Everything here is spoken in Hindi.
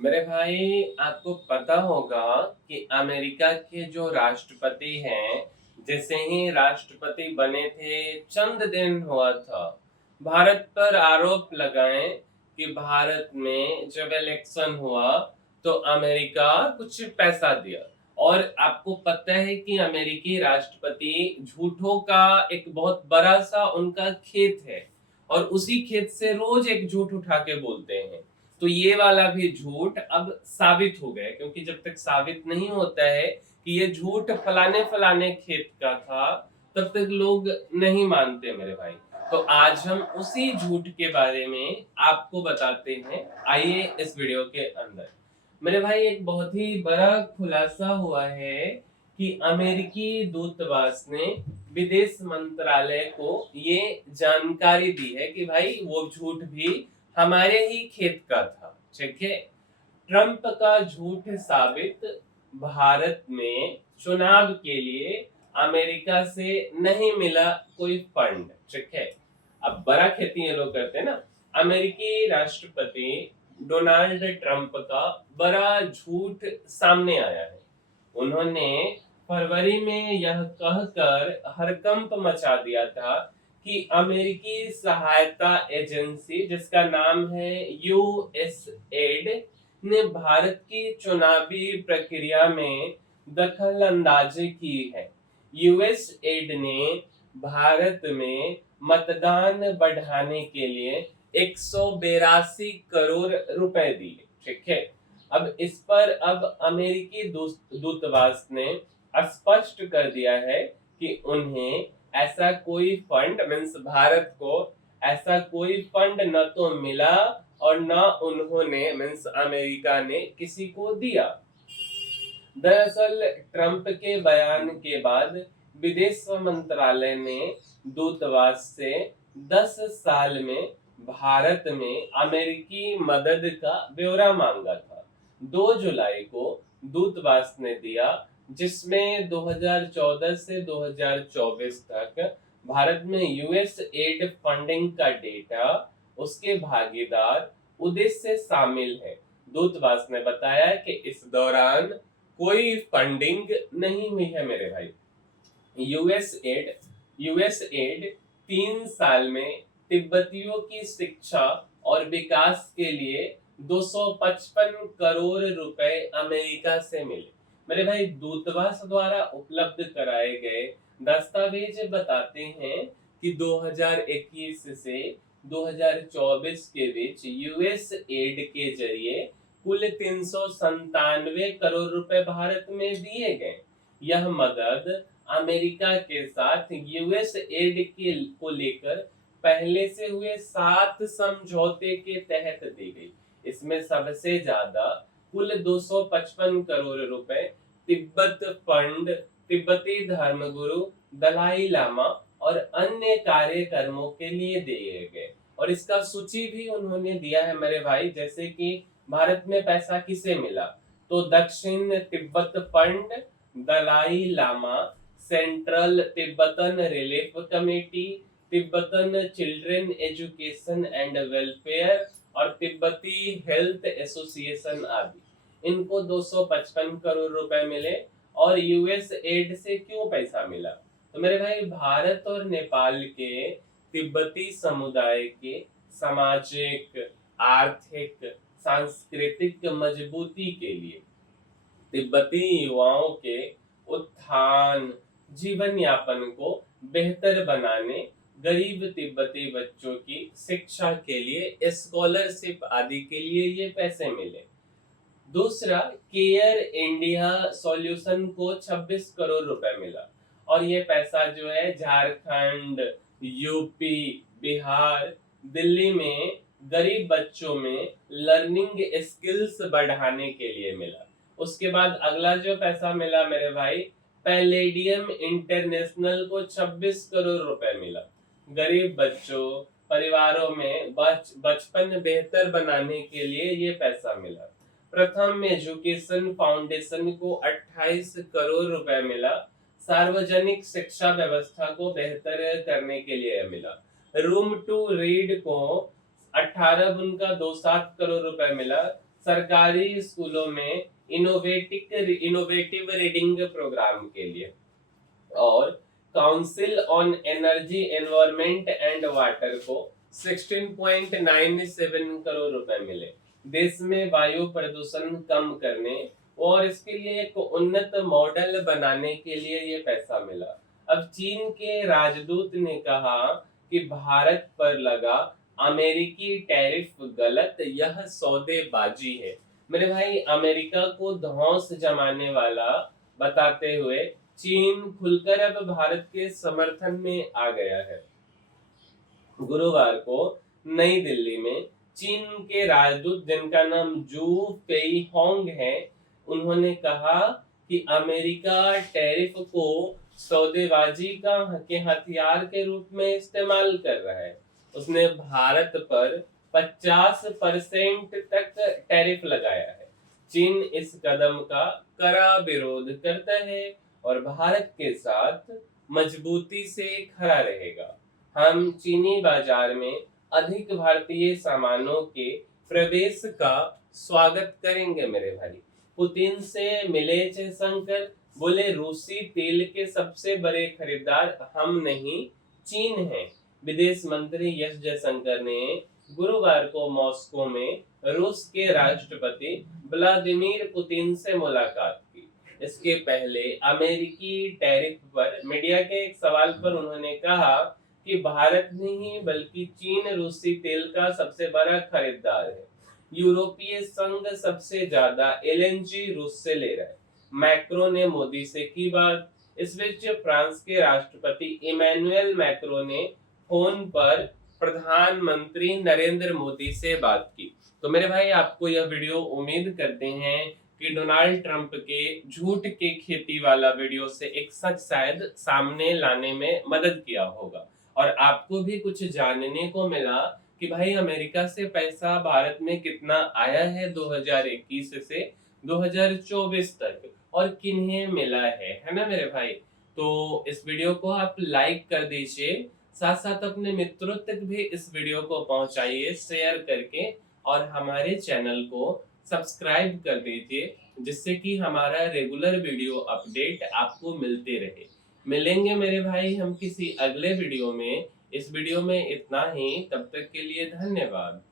मेरे भाई, आपको पता होगा कि अमेरिका के जो राष्ट्रपति हैं, जैसे ही राष्ट्रपति बने थे, चंद दिन हुआ था, भारत पर आरोप लगाए कि भारत में जब इलेक्शन हुआ तो अमेरिका कुछ पैसा दिया। और आपको पता है कि अमेरिकी राष्ट्रपति झूठों का एक बहुत बड़ा सा उनका खेत है, और उसी खेत से रोज एक झूठ उठा के बोलते हैं। तो ये वाला भी झूठ अब साबित हो गया, क्योंकि जब तक साबित नहीं होता है कि ये झूठ फलाने फलाने खेत का था, तब तक लोग नहीं मानते मेरे भाई। तो आज हम उसी झूठ के बारे में आपको बताते हैं। आइए इस वीडियो के अंदर। मेरे भाई, एक बहुत ही बड़ा खुलासा हुआ है कि अमेरिकी दूतावास ने विदेश मंत्रालय को ये जानकारी दी है कि भाई वो झूठ भी हमारे ही खेत का था। ठीक है। ट्रंप का झूठ साबित। भारत में चुनाव के लिए अमेरिका से नहीं मिला कोई फंड। ठीक है। अब बड़ा खेती ये लोग करते हैं ना। अमेरिकी राष्ट्रपति डोनाल्ड ट्रंप का बड़ा झूठ सामने आया है। उन्होंने फरवरी में यह कहकर हड़कंप मचा दिया था कि अमेरिकी सहायता एजेंसी, जिसका नाम है यूएसएड, ने भारत की चुनावी प्रक्रिया में दखल अंदाजी की है। यूएसएड ने भारत में मतदान बढ़ाने के लिए 182 करोड़ रुपए दिए। ठीक है। अब इस पर अब अमेरिकी दूतावास ने स्पष्ट कर दिया है कि उन्हें ऐसा कोई फंड, मीन्स भारत को ऐसा कोई फंड न तो मिला और न उन्होंने, मीन्स अमेरिका ने, किसी को दिया। दरअसल ट्रंप के बयान के बाद विदेश मंत्रालय ने दूतावास से 10 साल में भारत में अमेरिकी मदद का ब्यौरा मांगा था। 2 जुलाई को दूतावास ने दिया, जिसमें 2014 से 2024 तक भारत में यूएस एड फंडिंग का डेटा, उसके भागीदार, उद्देश्य शामिल है। दूतावास ने बताया कि इस दौरान कोई फंडिंग नहीं हुई है मेरे भाई। यूएस एड 3 साल में तिब्बतियों की शिक्षा और विकास के लिए 255 करोड़ रुपए अमेरिका से मिले। मेरे भाई, दूतावास द्वारा उपलब्ध कराए गए दस्तावेज बताते हैं कि 2021 से 2024 के बीच यूएस एड के जरिए कुल 397 करोड़ रुपए भारत में दिए गए। यह मदद अमेरिका के साथ यूएस एड के को लेकर पहले से हुए 7 समझौते के तहत दी गई। इसमें सबसे ज्यादा कुल 255 करोड़ रुपए तिब्बत फंड, तिब्बती धर्मगुरु दलाई लामा और अन्य कार्यक्रमों के लिए दिए गए। और इसका सूची भी उन्होंने दिया है मेरे भाई, जैसे कि भारत में पैसा किसे मिला। तो दक्षिण Tibet fund, Dalai Lama, central Tibetan relief committee, Tibetan children education and welfare और तिब्बती हेल्थ एसोसिएशन आदि। इनको 255 करोड़ रुपए मिले। और यूएस एड से क्यों पैसा मिला? तो मेरे भाई, भारत और नेपाल के तिब्बती समुदाय के सामाजिक, आर्थिक, सांस्कृतिक मजबूती के लिए, तिब्बती युवाओं के उत्थान, जीवन यापन को बेहतर बनाने, गरीब तिब्बती बच्चों की शिक्षा के लिए, स्कॉलरशिप आदि के लिए ये पैसे मिले। दूसरा, केयर इंडिया सॉल्यूशन को 26 करोड़ रुपए मिला। और ये पैसा जो है झारखंड, यूपी, बिहार, दिल्ली में गरीब बच्चों में लर्निंग स्किल्स बढ़ाने के लिए मिला। उसके बाद अगला जो पैसा मिला मेरे भाई, पैलेडियम इंटरनेशनल को 26 करोड़ रुपए मिला। गरीब बच्चों, परिवारों में बचपन बेहतर बनाने के लिए ये पैसा मिला। प्रथम एजुकेशन फाउंडेशन को 28 करोड़ रुपए मिला। सार्वजनिक शिक्षा व्यवस्था को बेहतर करने के लिए मिला। रूम टू रीड को 18.27 करोड़ रुपए मिला। सरकारी स्कूलों में इनोवेटिव रीडिंग प्रोग्राम के लिए, और council on energy environment and water को 16.97 करोड़ रुपए मिले देश में वायु प्रदूषण कम करने और इसके लिए एक उन्नत मॉडल बनाने के लिए ये पैसा मिला। अब चीन के राजदूत ने कहा कि भारत पर लगा अमेरिकी टैरिफ गलत, यह सौदेबाजी है। मेरे भाई, अमेरिका को धौंस जमाने वाला बताते हुए चीन खुलकर अब भारत के समर्थन में आ गया है। गुरुवार को नई दिल्ली में चीन के राजदूत, जिनका नाम जू फेई होंग है, उन्होंने कहा कि अमेरिका टैरिफ को सौदेबाजी के हथियार के रूप में इस्तेमाल कर रहा है। उसने भारत पर 50% तक टैरिफ लगाया है। चीन इस कदम का कड़ा विरोध करता है और भारत के साथ मजबूती से खड़ा रहेगा। हम चीनी बाजार में अधिक भारतीय सामानों के प्रवेश का स्वागत करेंगे मेरे भाई। पुतिन से मिले जयशंकर, बोले रूसी तेल के सबसे बड़े खरीदार हम नहीं चीन है। विदेश मंत्री एस जयशंकर ने गुरुवार को मॉस्को में रूस के राष्ट्रपति व्लादिमीर पुतिन से मुलाकात की। इसके पहले अमेरिकी टैरिफ पर मीडिया के एक सवाल पर उन्होंने कहा कि भारत नहीं बल्कि चीन रूसी तेल का सबसे बड़ा खरीदार है। यूरोपीय संघ सबसे ज्यादा एलएनजी रूस से ले रहा है। मैक्रो ने मोदी से की बात। इस बीच फ्रांस के राष्ट्रपति इमैनुअल मैक्रो ने फोन पर प्रधानमंत्री नरेंद्र मोदी से बात की। तो मेरे भाई, आपको यह वीडियो उम्मीद करते हैं कि डोनाल्ड ट्रंप के झूठ के खेती वाला वीडियो से एक सच शायद सामने लाने में मदद किया होगा और आपको भी कुछ जानने को मिला कि भाई अमेरिका से पैसा भारत में कितना आया है 2021 से 2024 तक और किन्हें मिला है ना मेरे भाई। तो इस वीडियो को आप लाइक कर दीजिए, साथ साथ अपने मित्रों तक भी इस वीडियो को पहुंचाइए शेयर करके, और हमारे चैनल को सब्सक्राइब कर दीजिए जिससे कि हमारा रेगुलर वीडियो अपडेट आपको मिलते रहे। मिलेंगे मेरे भाई हम किसी अगले वीडियो में। इस वीडियो में इतना ही, तब तक के लिए धन्यवाद।